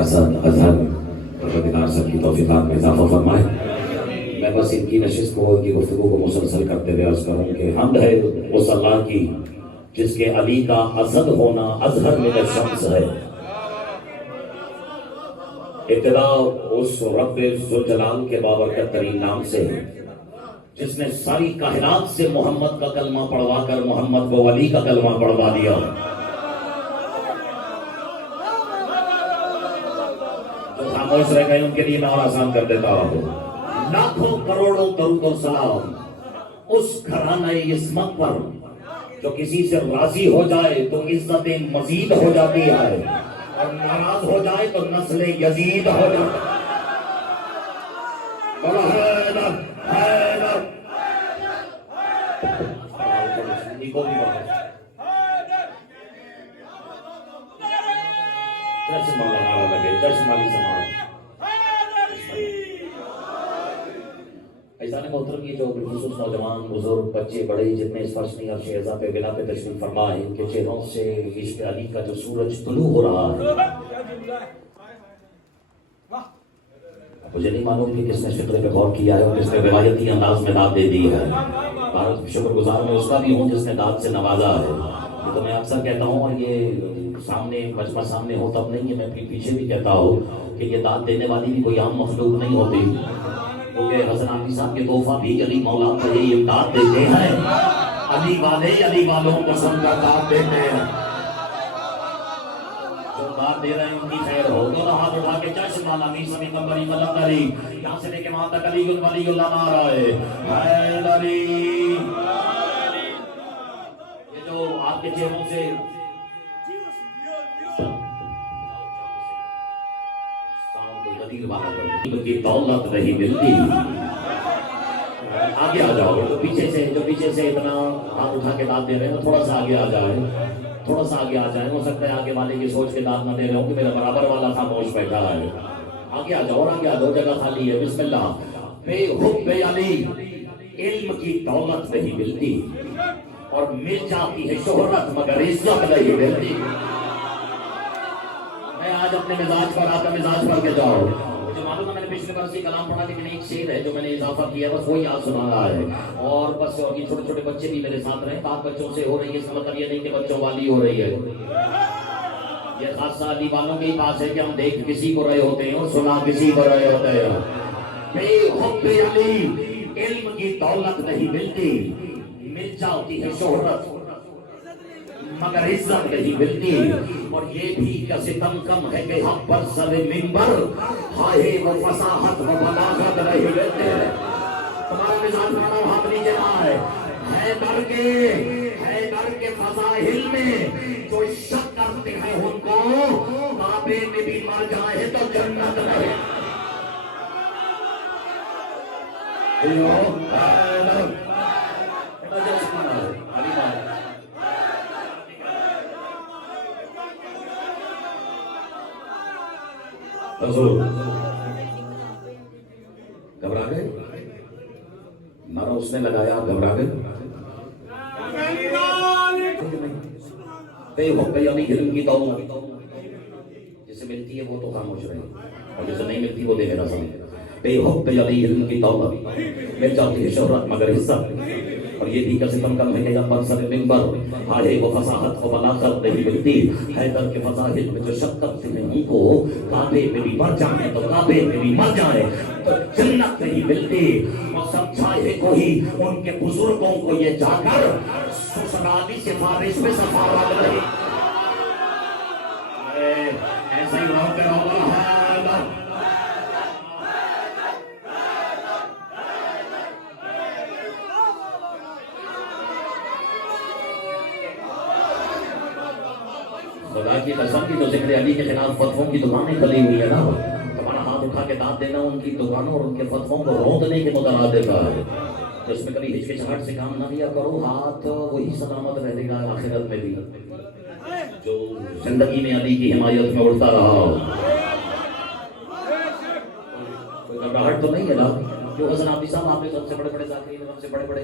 حسن اظہر پروردگار سب کی توفیقات میں اضافہ فرمائے۔ میں بس ان کی نشست کو، ان کی گفتگو کو مسلسل کرتے ہوئے عرض کروں کہ حمد ہے اس اللہ کی جس کے علی کا اسد ہونا اظہر من الشمس ہے۔ ابتدا اس رب ذوالجلال کے بابرکت ترین نام سے ہے جس نے ساری کائنات سے محمد کا کلمہ پڑھوا کر محمد کو علی کا کلمہ پڑھوا دیا۔ جو خاموش رہ گئے ان کے لیے میں اور آسان کر دیتا ہوں۔ لاکھوں کروڑوں درود و سلام اس گھرانہ عصمت پر جو کسی سے راضی ہو جائے تو عزت مزید ہو جاتی ہے اور ناراض ہو جائے تو نسل یزید ہو جاتی ہے۔ ایسا محترم کی جو بالخصوص نوجوان بزرگ بچے بڑے جتنے اس فرش نہیں عرش اعظم پہ بنا پہ تشریف فرما ہے ان کے چہروں سے عشق علی کا جو سورج طلوع ہو رہا ہے۔ مجھے نہیں معلوم کہ کس نے فطرے پہ غور کیا ہے اور کس نے روایتی انداز میں داد دے دی ہے۔ شکر گزار میں اس کا بھی ہوں جس نے داد سے نوازا ہے۔ یہ تو میں اکثر کہتا ہوں اور یہ سامنے مجمع سامنے ہو تب نہیں ہے، میں پیچھے بھی کہتا ہوں کہ یہ داد دینے والی بھی کوئی عام مخلوق نہیں ہوتی، کیونکہ حسن علی صاحب کے توفہ بھی علی مولا کا یہ امداد دیتے ہیں۔ علی والے علی والوں کو سن کر داد دیتے ہیں۔ جو داد دے رہے ہیں ان کی خیر ہو۔ دونوں ہاتھ اٹھا کے جشن والا میر سمی قمری ملک علی، یہاں سے لے کے وہاں تک علی ولی اللہ نعرہ ہے حیدری۔ یہ جو آپ کے چہروں سے کی دولت نہیں ملتی۔ آگے آ جاؤ، جو پیچھے سے اتنا ہاتھ اٹھا کے داد دے رہے ہیں تھوڑا سا آگے آ جائے، تھوڑا سا آگے آ جائے۔ ہو سکتا ہے آگے والے کی سوچ کے داد نہ دے رہے ہوں کہ میرا برابر والا خاموش بیٹھا ہے۔ آگے آ جاؤ اور آگے آ جاؤ، جگہ خالی ہے۔ بسم اللہ۔ بے حب علی علم کی دولت نہیں ملتی اور مل جاتی ہے شہرت مگر عزت نہیں ملتی۔ میں آج اپنے مزاج پر، آپ کا مزاج پڑھ کے جاؤ۔ مجھے معلوم ہے میں نے پچھلے برس ہی کلام پڑھا لیکن ایک شعر ہے جو میں نے اضافہ کیا بس وہی یاد سنا رہا ہے۔ اور بس یہ چھوٹے چھوٹے بچے بھی میرے ساتھ رہے، بات بچوں سے ہو رہی ہے، اس کا مطلب یہ نہیں کہ بچوں والی ہو رہی ہے۔ یہ خاصہ علی والوں کے ہی پاس ہے کہ ہم دیکھ کسی کو رہے ہوتے ہیں اور سنا کسی کو رہے ہوتے ہیں۔ بے حب علی علم کی دولت نہیں ملتی، مل جاتی ہے شہرت مگر عزت نہیں ملتی۔ اور یہ بھی کا ستم کم ہے کہ حق پر سر منبر ہائے وہ فصاحت و بلاغت نہیں ملتے۔ تمہارے مزاج مانا ہاتھ نیچے رہا ہے۔ حیدر کے فضائل میں جو شک کرتے ہیں ان کو کعبے میں بھی مر جائے تو جنت نہیں۔ حضور گھبرا گئے؟ نعرہ اس نے لگایا، آپ گھبرا گئے؟ بے حب علی علم کی دولت جسے ملتی ہے وہ تو خاموش رہے اور جسے نہیں ملتی وہ دے میرا سمجھ۔ بے حب علی علم کی دولت مل جاتی ہے شہرت مگر عزت، اور یہ بھی کا ستم کم ہے کہ جب پر سر منبر ہائے وہ فصاحت و بلاغت نہیں ملتی۔ حیدر کے فضائل میں جو شک کرتے ہیں ان کو کعبے میں بھی مر جائیں تو کعبے میں بھی مر جائیں تو جنت نہیں ملتی۔ اور سمجھائے کوئی ان کے بزرگوں کو یہ جا کر سسرالی سفارش میں سفارت نہیں۔ ایسا ہی رہو کہ رہو ہے خدا کی قسم کی تو ذکر علی کے خلاف فتووں کی دکانیں کھلی ہوئی ہے نا۔ تمہارا ہاتھ اٹھا کے داد دینا ان کی دکانوں اور ان کے فتووں کو روندنے کے مترادف ہے۔ تو اس میں کبھی ہچکچاہٹ سے کام نہ لیا کرو، ہاتھ وہی سلامت رہے گا آخرت میں بھی جو زندگی میں علی کی حمایت میں اڑتا رہا۔ کوئی گھبراہٹ تو نہیں ہے نا؟ जो हसन आबदी साहब, आपने सबसे बड़े बड़े ज़ाकिरीन, सबसे बड़े बड़े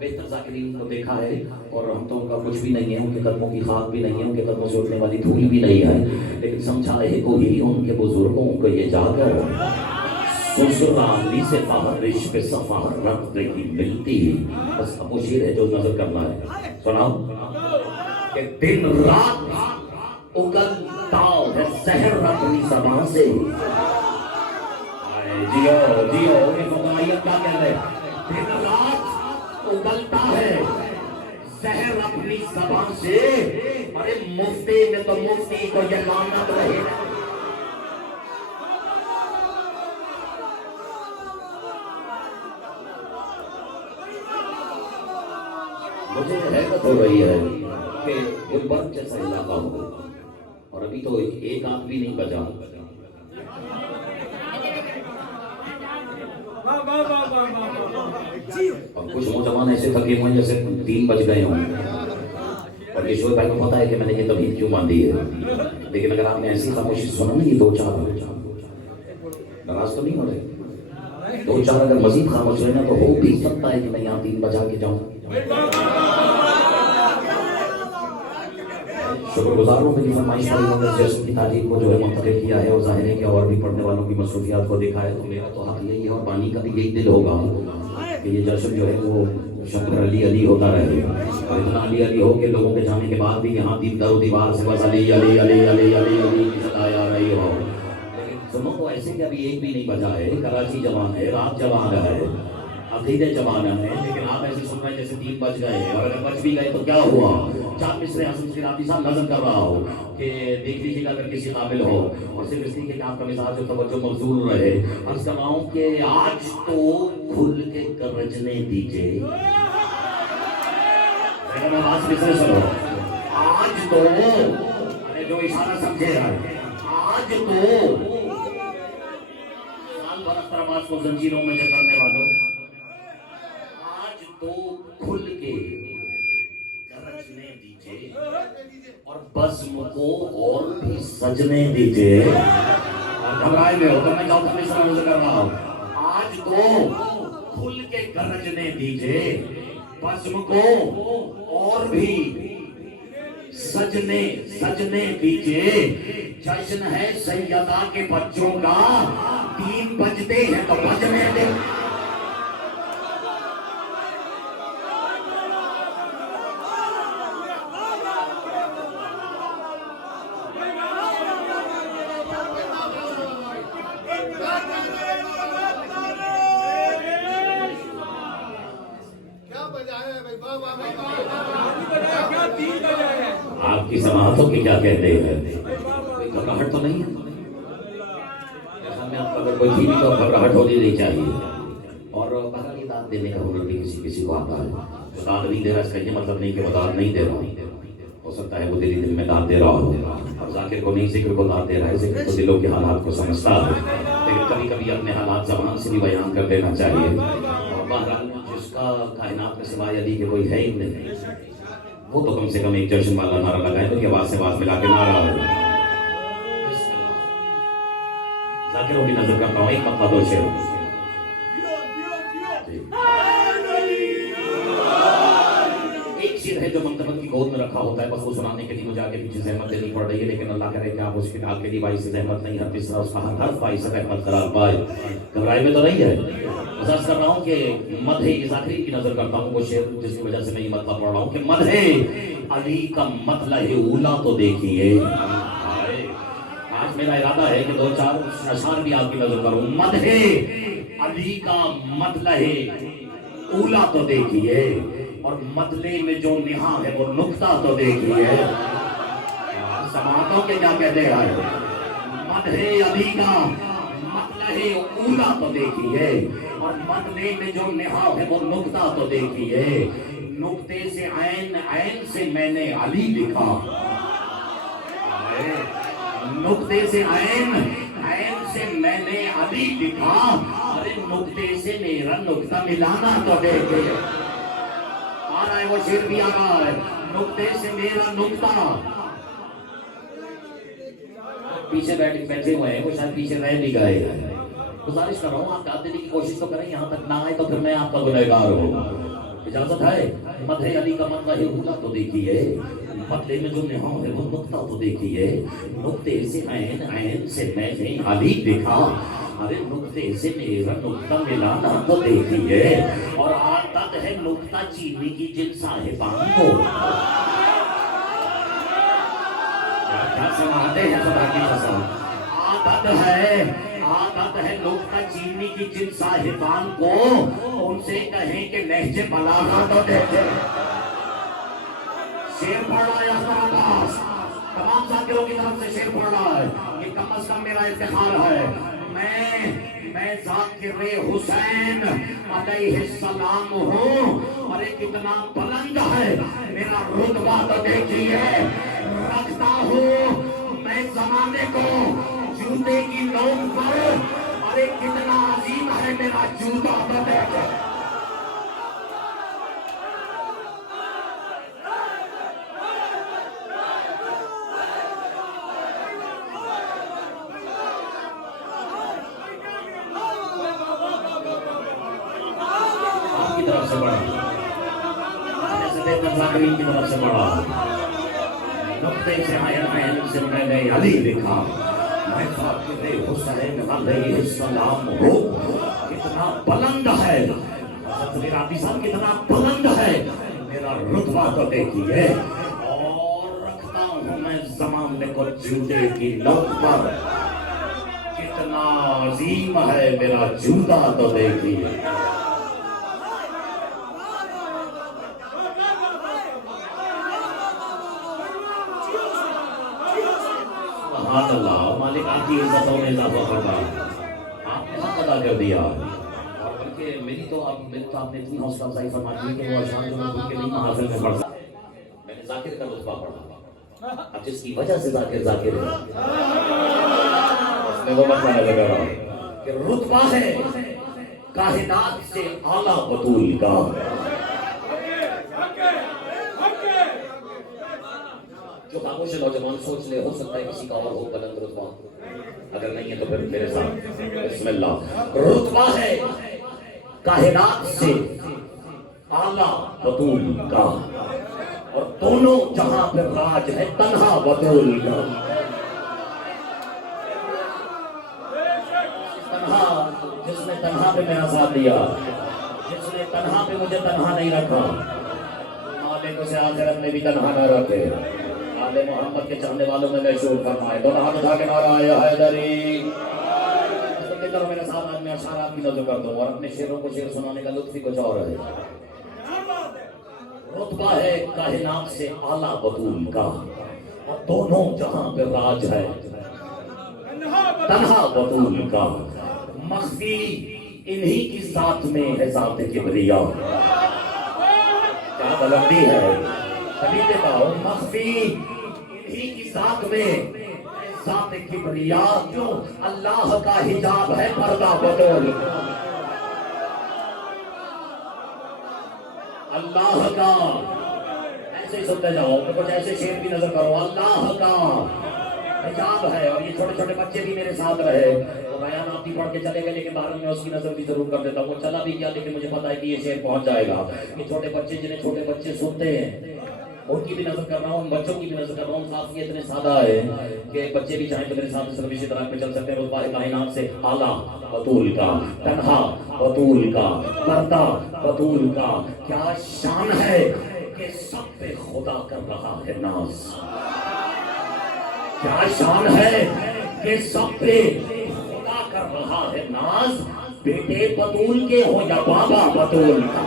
बेहतर ज़ाकिरीन को देखा है, और हम तो उनका कुछ भी नहीं है, उनके कदमों की खाक भी नहीं है, उनके कदमों से उठने वाली धूल भी नहीं है, लेकिन समझा है कोई उनके बुजुर्गों को ये जाकर ससुराली से बारिश पे सफा रख रही मिलती। बस अब वो शेर है जो नजर करना है, सुनाओ कि दिन रात उगलता है शहर अपनी ज़बान से। जियो जियो, ये फकाहियत क्या कहते हैं, दिन रात उगलता है शहर अपनी ज़बान से। अरे मुफ्ती में तो मुफ्ती को ये मानना रहे, मुझे हैरत हो रही है कि गुलबर्ग जैसा इलाका हो और अभी तो एक आंख भी नहीं बजा। और कुछ नौजवान ऐसे थके हुए जैसे 3 बज गए हों, और ये शोएब भाई को पता है कि मैंने ये तबीयत क्यों बांधी है, लेकिन अगर आपने ऐसी खामोशी सुना ना, ये 2-4 नाराज तो नहीं हो रहे, 2-4 अगर मजीद खामोश रहे ना तो हो भी सकता है कि मैं यहाँ 3 बजा के जाऊँ। शुक्रगुजार हूँ मेरी फरमाइश वाली लोगों ने जैसे की तारीख को जो है मुंतकिल किया है, और जाहिर है कि और भी पढ़ने वालों की मसरूफियात को देखा है, तो मेरा तो हक यही है और बानी का भी यही दिल होगा कि ये जश्न जो है वो शंकर अली अली होता रहे, और इतना अली अली हो के लोगों के जाने के बाद भी यहाँ दीवार दीवार से बस अली अली अली अली अली अली की सदा आ रही हो। लेकिन सुनो तो ऐसे कि अभी एक भी नहीं बजा है, कराची जवान है, रात जवान है, अकीदे जवान है, लेकिन आप ऐसे सुन रहे हैं जैसे 3 बज गए, और अगर बज भी गए तो क्या हुआ। 4 मिसरे हसन सिराती साहब नज़म कर रहा हो कि देख लीजिएगा अगर किसी काबिल हो, और सिर्फ इसलिए कि आपका मिजाज जो तवज्जो मौजूद रहे, अर्ज़ कर रहा हूँ कि आज तो खुल के गरजने दीजिए। आवाज़ मिसरे सुनो, आज तो, अरे जो इशारा समझे आज तो, साल भर अख्तर आवाज़ को जंजीरों में जकड़ने वालों, तो खुल के गरजने दीजिए और बज़्म को और भी सजने दीजिए। और घबराए में हो तो मैं जाऊँ मिसरा कर रहा हूँ, आज तो खुल के गरजने दीजिए, बज़्म को और भी सजने दीजिए। जश्न है सैयदा के बच्चों का, 3 बजते हैं तो बजने दे। आपकी समातों की क्या कहते हैं, घबराहट तो नहीं है, आपका अगर कोई भी तो घबराहट होनी नहीं चाहिए। और बहरहाल ये दाद देने का हुनर भी किसी किसी को आता है, दाद नहीं दे रहा इसका ये मतलब नहीं कि वो दाद नहीं दे रहा, हो सकता है वो दिली दिल में दाद दे रहा हो, अब जाकिर को नहीं जिक्र को दाद दे रहा है, जिक्र तो दिलों के हालात को समझता है, लेकिन कभी कभी अपने हालात ज़बान से भी बयान कर देना चाहिए। और बहरहाल जिसका कायनात में सिवाय अली के कोई है ही नहीं, वो तो कम से कम एक जश्न वाला नारा लगाए, तो आवाज से आवाज मिला के नारा है। जाकिरों की नजर करता हूँ, एक मत 2 शेर। एक शेर है जो मंतबत की गोद में रखा होता है, बस वो सुनाने के लिए मुझे आगे पीछे जहमत देनी पड़ रही है, लेकिन अल्लाह करे कि आप उसके आगे की बाई से जहमत नहीं, हर तीसरा उसका हर बाई से रहमत करार पाए। घबराए में तो नहीं है, बस कर रहा हूँ कि मदहे ज़ाकिरी की नजर करता हूँ, वो शेर जिसकी वजह से मैं ये मतलब पढ़ रहा हूँ कि मदहे अली का मतलब उला तो देखिए। आज मेरा इरादा है कि 2-4 अशार भी आपकी नजर करूँ। मदहे अली का मतलब उला तो देखिए, और मतले में जो निहा है वो नुक्ता तो देखिए। समातों के क्या कहते हैं, मदहे अली का मतलब उला तो देखिए, और मतले में जो निहा है वो नुक्ता तो देखिए। नुक्ते से ऐन, ऐन से मैंने अली लिखा, नुक्ते से ऐन, ऐन से मैंने अली लिखा, अरे नुक्ते से मेरा नुक्ता मिलाना तो देखिए। आ रहा है वो शेर भी आ रहा है, नुक्ते से मेरा नुक्ता। पीछे बैठे हुए हैं, वो शायद पीछे रह भी गए, गुजारिश कर रहा हूँ आप दाद देने की कोशिश तो करें, यहाँ तक ना आए तो फिर मैं आपका गुनहगार हूँ। इजाजत है? मदहे अली का मतलब है हुला तो देखिए, बदले में जो निहा है वो नुक्ता तो देखिए। नुक्ते से ऐन से मैंने अली देखा, अरे नुक्ते से मेरा नुक्ता मिलाना तो देखिए। और आदत है नुक्ता चीनी की जिन साहिबान को, क्या समाते हैं खुदा की कसम। आदत है नुक्ता चीनी की जिन साहिबान को, उनसे कहें कि लहजे बलागा तो देखे। शेर पढ़ रहा है हमारा पास, तमाम साथियों की तरफ से शेर पढ़ रहा है, ये कम अज कम मेरा इफ्तिखार है। मैं ज़ाकिर हुसैन अलैहिस्सलाम हूँ। अरे कितना बुलंद है मेरा रुतबा तो देखिए। रखता हूँ मैं ज़माने को जूते की नोक पर, अरे कितना अजीम है मेरा जूता तो देखिए। तरफ से बढ़ा, की तरफ से बढ़ा, नुक्ते से आयन से मैंने अली लिखा। मैं ज़ाकिर हुसैन अलैहिस्सलाम हूँ। कितना बुलंद है राबी साहब, कितना बुलंद है मेरा रुतबा तो देखिए। और रखता हूँ मैं ज़माने को जूते की नोक पर, कितना अजीम है मेरा जूता तो देखिए। अल्लाह मालिक आपकी इज्जतों में इजाफा करता, आपने हक अदा कर दिया। और बल्कि मेरी तो आपने इतनी हौसला अफजाई फरमा दी कि वो अशान जो मैं खुद के नहीं महाफिल में पढ़ सकता। मैंने ज़ाकिर का रुतबा पढ़ा, अब जिसकी वजह से ज़ाकिर है उसमें वो मसला लगा रहा कि रुतबा है काहिनात से आला बतूल का। जो खामोश नौजवान सोच ले, हो सकता है किसी का और हो बुलंद रुतबा, अगर नहीं है तो फिर मेरे साथ बिस्मिल्लाह। रुतबा है काहिनात से आला बतूल का, और दोनों जहां पे राज है तन्हा बतूल का। तन्हा, जिसने तन्हा पे मेरा साथ दिया, जिसने तन्हा पे मुझे तन्हा नहीं रखा, मालिक से आखिरत में भी तन्हा न रखे। आले मोहम्मद के चाहने वालों में मशहूर फरमाए, दोनों हाथ उठा के नारा या हैदरी। तो करो मेरे साथ, आज मैं अशार आपकी नजर कर दूं और अपने शेरों को शेर सुनाने का लुत्फ ही कुछ और है। रुतबा है काहिनात से आला बतूल का, और दोनों जहां पे राज है तन्हा बतूल का। मख्फी इन्हीं की साथ में है ज़ात किबरिया, क्या बुलंदी है कभी देखा हो। मख्फी इन्हीं की साथ में ज़ात किबरिया, क्यों अल्लाह का हिजाब है पर्दा बतूल। अल्लाह का ऐसे ही सुनते जाओ, तो कुछ ऐसे शेर भी नजर करो। अल्लाह का हिजाब है, और ये छोटे छोटे बच्चे भी मेरे साथ रहे। तो बयान आप भी पढ़ के चले गए, लेकिन बारे में उसकी नजर भी जरूर कर देता हूँ। वो चला भी गया, लेकिन मुझे पता है कि ये शेर पहुंच जाएगा। ये छोटे बच्चे जिन्हें छोटे बच्चे सुनते हैं उनकी भी नजर कर रहा हूँ, उन बच्चों की भी नजर कर रहा हूँ। साथ ये इतने सादा है कि बच्चे भी चाहें तो मेरे साथ सिर्फ इसी तरह पे चल सकते हैं। रुतबा कायनात से आला बतूल का, तन्हा बतूल का, पर्दा बतूल का। क्या शान है कि सब पे खुदा कर रहा है नाज। क्या शान है कि सब पे खुदा कर रहा है नाज। बेटे बतूल के हो या बाबा बतूल का।